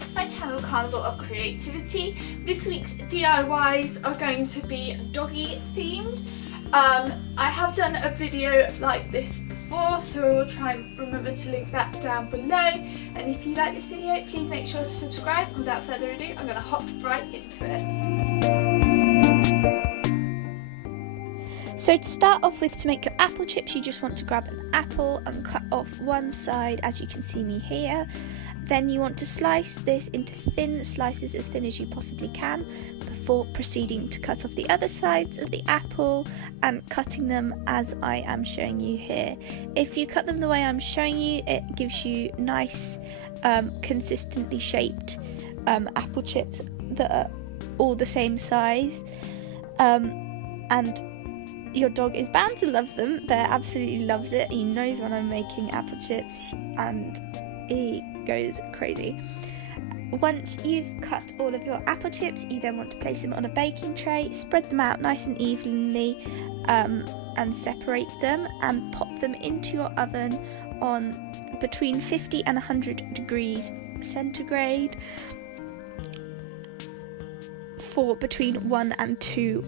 welcome to my channel Carnival of Creativity. This week's DIYs are going to be doggy themed. I have done a video like this before, so I will try and remember to link that down below. And if you like this video, please make sure to subscribe. And without further ado, I'm going to hop right into it. So to start off with, to make your apple chips, you just want to grab an apple and cut off one side, as you can see me here. Then you want to slice this into thin slices, as thin as you possibly can, before proceeding to cut off the other sides of the apple and cutting them as I am showing you here. If you cut them the way I'm showing you, it gives you nice, consistently shaped apple chips that are all the same size, and your dog is bound to love them. Bear absolutely loves it. He knows when I'm making apple chips and he goes crazy. Once you've cut all of your apple chips, you then want to place them on a baking tray, spread them out nice and evenly, and separate them and pop them into your oven on between 50 and 100 degrees centigrade for between 1 and 2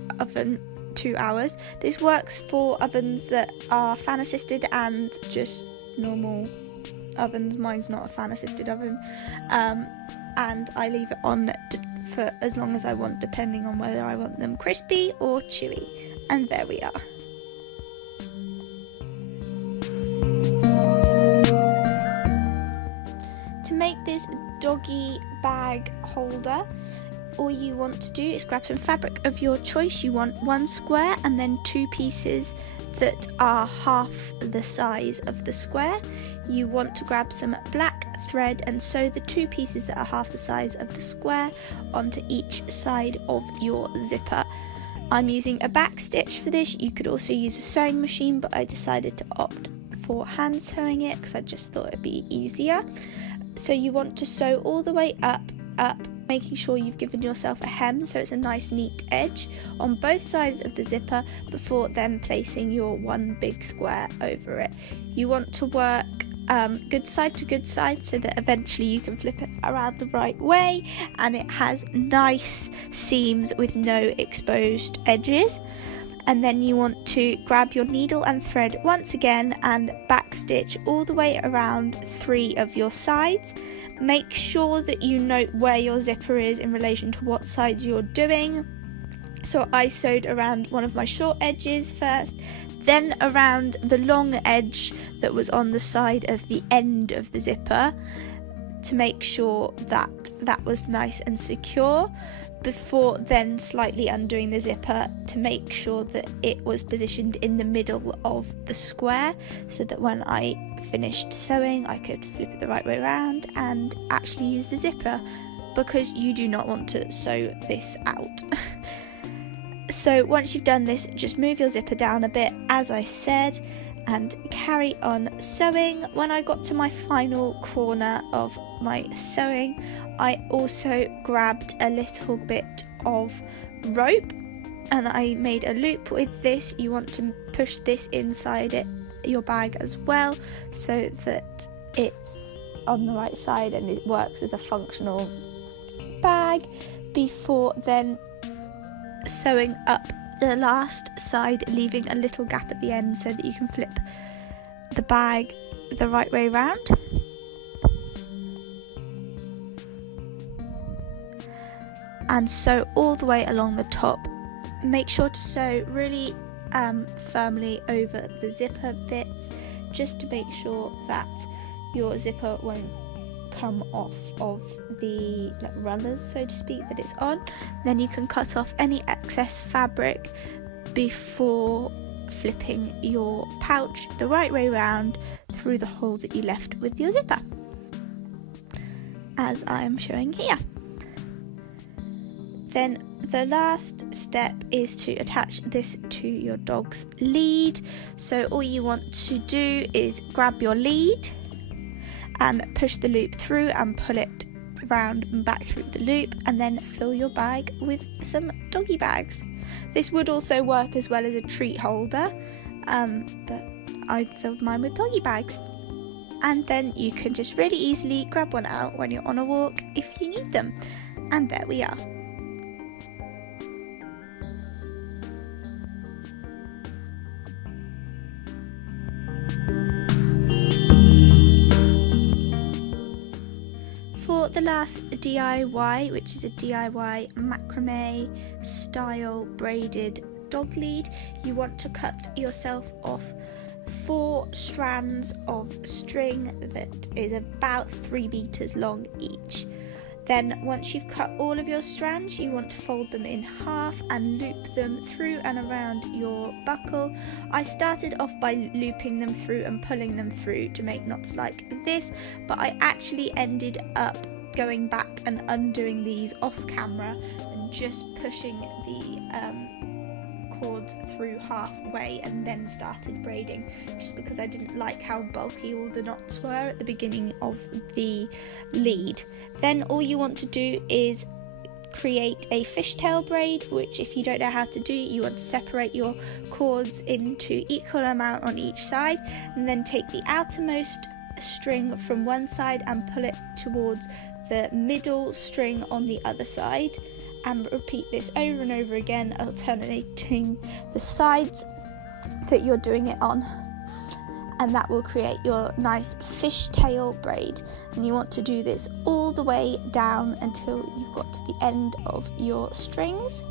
hours. This works for ovens that are fan assisted and just normal ovens. Mine's not a fan assisted oven, and I leave it on for as long as I want, depending on whether I want them crispy or chewy. And there we are. To make this doggy bag holder, all you want to do is grab some fabric of your choice. You want one square and then 2 pieces that are half the size of the square. You want to grab some black thread and sew the 2 pieces that are half the size of the square onto each side of your zipper. I'm using a back stitch for this. You could also use a sewing machine, but I decided to opt for hand sewing it because I just thought it'd be easier. So you want to sew all the way up, making sure you've given yourself a hem so it's a nice neat edge on both sides of the zipper before then placing your one big square over it. You want to work good side to good side so that eventually you can flip it around the right way and it has nice seams with no exposed edges. And then you want to grab your needle and thread once again and backstitch all the way around 3 of your sides. Make sure that you note where your zipper is in relation to what sides you're doing. So I sewed around one of my short edges first, then around the long edge that was on the side of the end of the zipper to make sure that that was nice and secure, before then slightly undoing the zipper to make sure that it was positioned in the middle of the square, so that when I finished sewing I could flip it the right way around and actually use the zipper, because you do not want to sew this out. So once you've done this, just move your zipper down a bit, as I said, and carry on sewing. When I got to my final corner of my sewing, I also grabbed a little bit of rope and I made a loop with this. You want to push this inside your bag as well, so that it's on the right side and it works as a functional bag, before then sewing up the last side, leaving a little gap at the end so that you can flip the bag the right way round. And sew all the way along the top. Make sure to sew really firmly over the zipper bits, just to make sure that your zipper won't come off of the runners, so to speak, that it's on. Then you can cut off any excess fabric before flipping your pouch the right way round through the hole that you left with your zipper, as I am showing here. Then the last step is to attach this to your dog's lead. So all you want to do is grab your lead and push the loop through and pull it round and back through the loop, and then fill your bag with some doggy bags. This would also work as well as a treat holder, but I filled mine with doggy bags. and then you can just really easily grab one out when you're on a walk if you need them. And there we are. For the last DIY, which is a DIY macrame style braided dog lead, you want to cut yourself off 4 strands of string that is about 3 meters long each. Then once you've cut all of your strands, you want to fold them in half and loop them through and around your buckle. I started off by looping them through and pulling them through to make knots like this, but I actually ended up going back and undoing these off camera and just pushing the cords through halfway and then started braiding, just because I didn't like how bulky all the knots were at the beginning of the lead. Then all you want to do is create a fishtail braid, which if you don't know how to do, you want to separate your cords into equal amount on each side, and then take the outermost string from one side and pull it towards the middle string on the other side, and repeat this over and over again, alternating the sides that you're doing it on, and that will create your nice fishtail braid. And you want to do this all the way down until you've got to the end of your strings,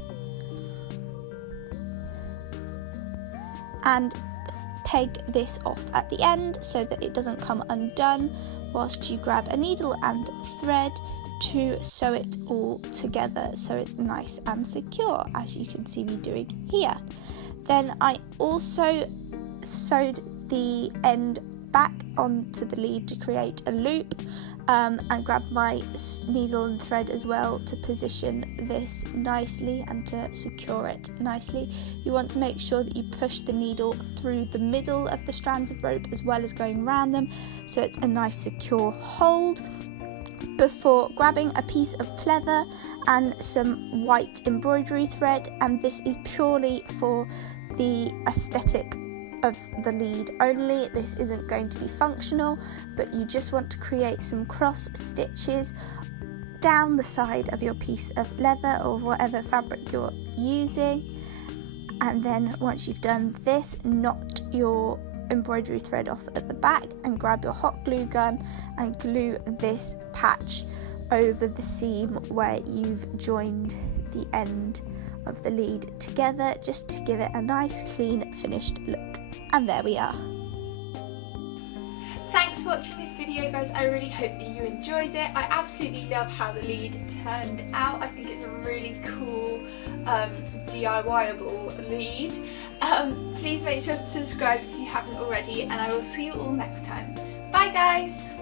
and peg this off at the end so that it doesn't come undone, whilst you grab a needle and thread to sew it all together so it's nice and secure, as you can see me doing here. Then I also sewed the end back onto the lead to create a loop, and grab my needle and thread as well to position this nicely and to secure it nicely. You want to make sure that you push the needle through the middle of the strands of rope as well as going around them, so it's a nice secure hold, before grabbing a piece of pleather and some white embroidery thread. And this is purely for the aesthetic of the lead only. This isn't going to be functional, but you just want to create some cross stitches down the side of your piece of leather or whatever fabric you're using. And then once you've done this, knot your embroidery thread off at the back and grab your hot glue gun and glue this patch over the seam where you've joined the end of the lead together, just to give it a nice clean finished look. And there we are. Thanks for watching this video, guys. I really hope that you enjoyed it. I absolutely love how the lead turned out. I think it's a really cool DIY-able lead. Please make sure to subscribe if you haven't already, and I will see you all next time. Bye guys!